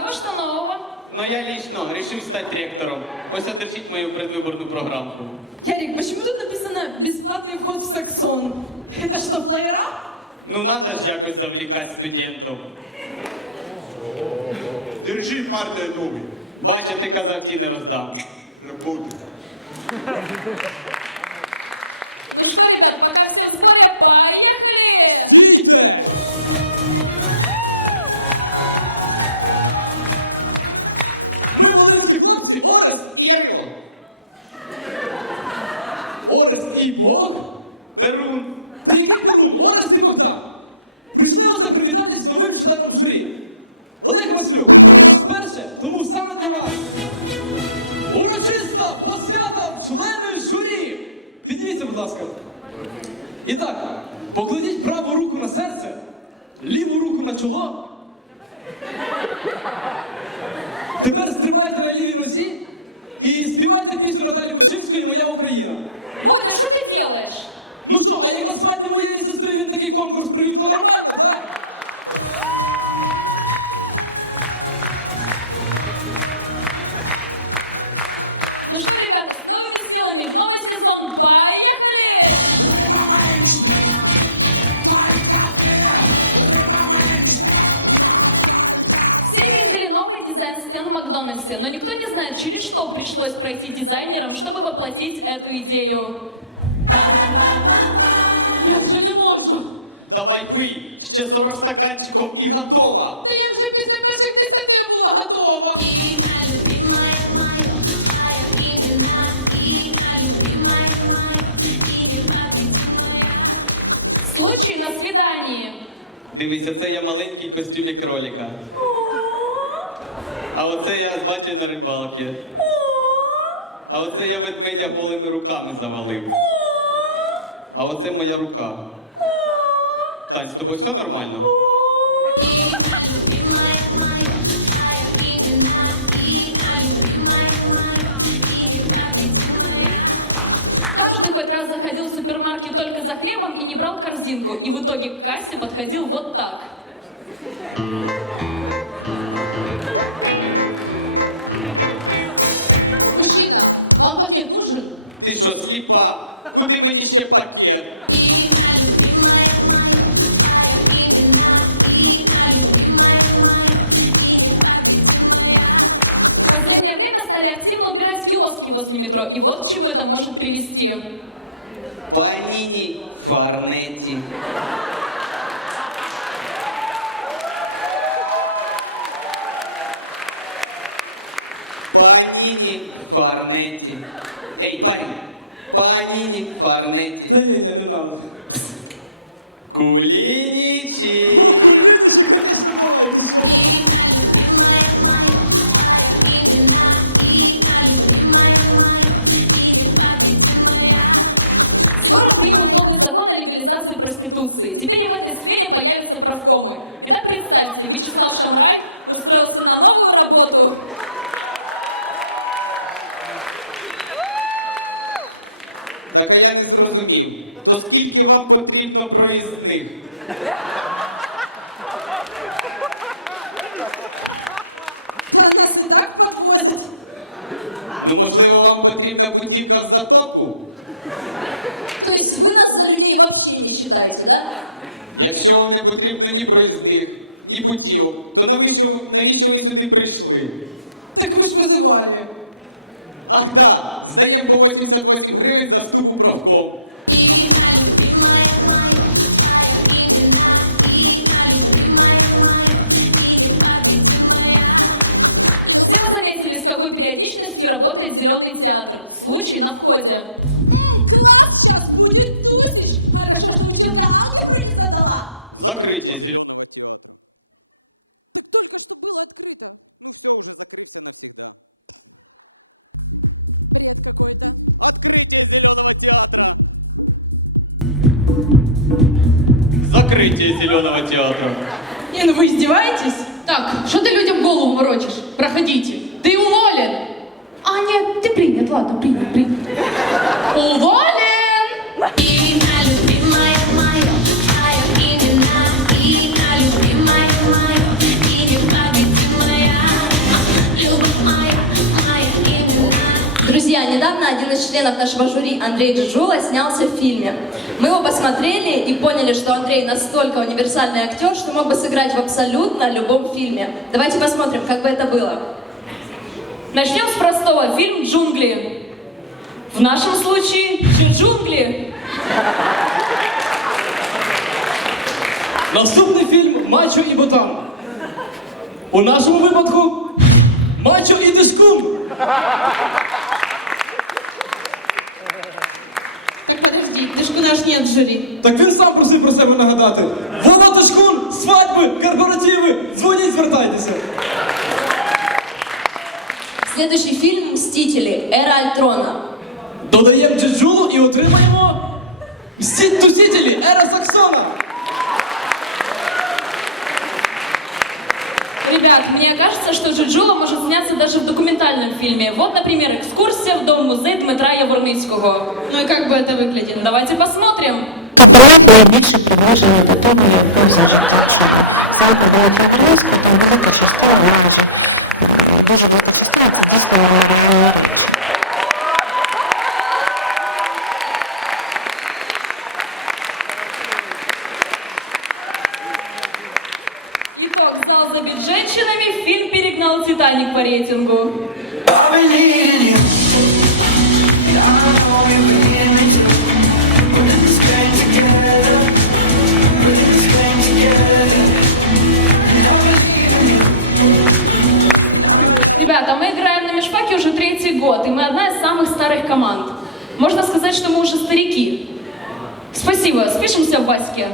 Ребят, целое лето не виделись. У кого что нового? Но я лично решив стати ректором. Ось одержіть мою предвиборну програмку. Ярик, почему тут написано «бесплатный вход в Саксон»? Это что, флайера? Ну надо ж якось завлікати студентів. Держи, партия новый. Бачите, ти казав, ті не роздам. Работает. Ну что, ребят, пока всем в сборе, Ти який Перун? Орест і Богдан. Прийшли вас запривітатись з новим членом журі. Олег Маслюк, вас вперше, тому саме для вас. Урочиста посвята члени журі. Підніміться, будь ласка. І так, покладіть праву руку на серце, ліву руку на чоло. Тепер стрибайте на лівій нозі і співайте пісню Наталі Кучинської Моя Україна. на свадьбі моєї сестри він такий конкурс провів, то нормально, так? Ну что, ребята, с новыми силами в новый сезон, поехали! Все видели новый дизайн стен в Макдональдсе, но никто не знает, через что пришлось пройти дизайнерам, чтобы воплотить эту идею. Я вже не можу. Давай пий, ще 40 стаканчиків і готова. Та я вже після перших десяти була готова. Случай на свидании. Дивися, це я маленький костюмі кроліка. А оце я з батьком на рибалці. А оце я ведмедя голими руками завалив. А оце моя рука. Тань, з тобою все нормально? Каждый хоть раз заходил в супермаркет только за хлебом и не брал корзинку, и в итоге к кассе подходил вот так. що, сліпа? Куди мені ще пакет? В последнее время стали активно убирать киоски возле метро, и вот к чему это может привести. Паніні Фарнеті. Паніні Фарнеті. Ей, парень! Паніні Фарнеті. Та ні, ні, не надо. Кулінічі. О, куліничі, звісно, помогу. Скоро примут новый закон о легализации проституции. Теперь и в этой сфере появятся правкомы. Итак, представьте, Вячеслав Шамрай устроился на новую работу. Так а я не зрозумів. То скільки вам потрібно проїзних? Та нас не так подвозять. Ну, можливо, вам потрібна путівка в затоку? То есть вы нас за людей вообще не считаете, да? Якщо вам не потрібно ні проїзних, ні путівок, то навіщо, навіщо ви сюди прийшли? Так ви ж визивали. Ах да, здаємо по 88 гривень за вступ у правком. Все вы заметили, с какой периодичностью работает Зеленый театр. Случай на входе. Класс сейчас будет тусич. Хорошо, что училка алгебру не задала. Закриття зеленого. Закрытие зеленого театра. Не, ну вы издеваетесь? Так, что ты людям голову ворочишь? Проходите. Ты уволен. А, нет, ты принят, ладно, принят, принят. недавно один из членов нашего жюри, Андрей Джиджула, снялся в фильме. Мы его посмотрели и поняли, что Андрей настолько универсальный актер, что мог бы сыграть в абсолютно любом фильме. Давайте посмотрим, как бы это было. Начнем с простого. Фильм «Джунгли». В нашем случае «Джунгли». Наступний фільм Мачо і Ботан. У нашому випадку Мачо і Дискун. Ж наш нет жюри. Так він сам просив про себе нагадати. Вова Ташкун, свадьби, корпоративи, дзвоніть, звертайтеся. Следующий фільм «Мстители. Ера Альтрона». Додаємо джеджулу і отримаємо Тусітелі, Ера Саксона. Ребят, мне кажется, что Джуджула может сняться даже в документальном фильме. Вот, например, экскурсия в дом-музей Дмитра Яворницького. Ну и как бы это выглядело? Давайте посмотрим. Проект найбільше приближений до того, як був «Титаник» по рейтингу. Ребята, мы играем на Межфаке уже третий год, и мы одна из самых старых команд. Можно сказать, что мы уже старики. Спасибо, спишемся в Ваське.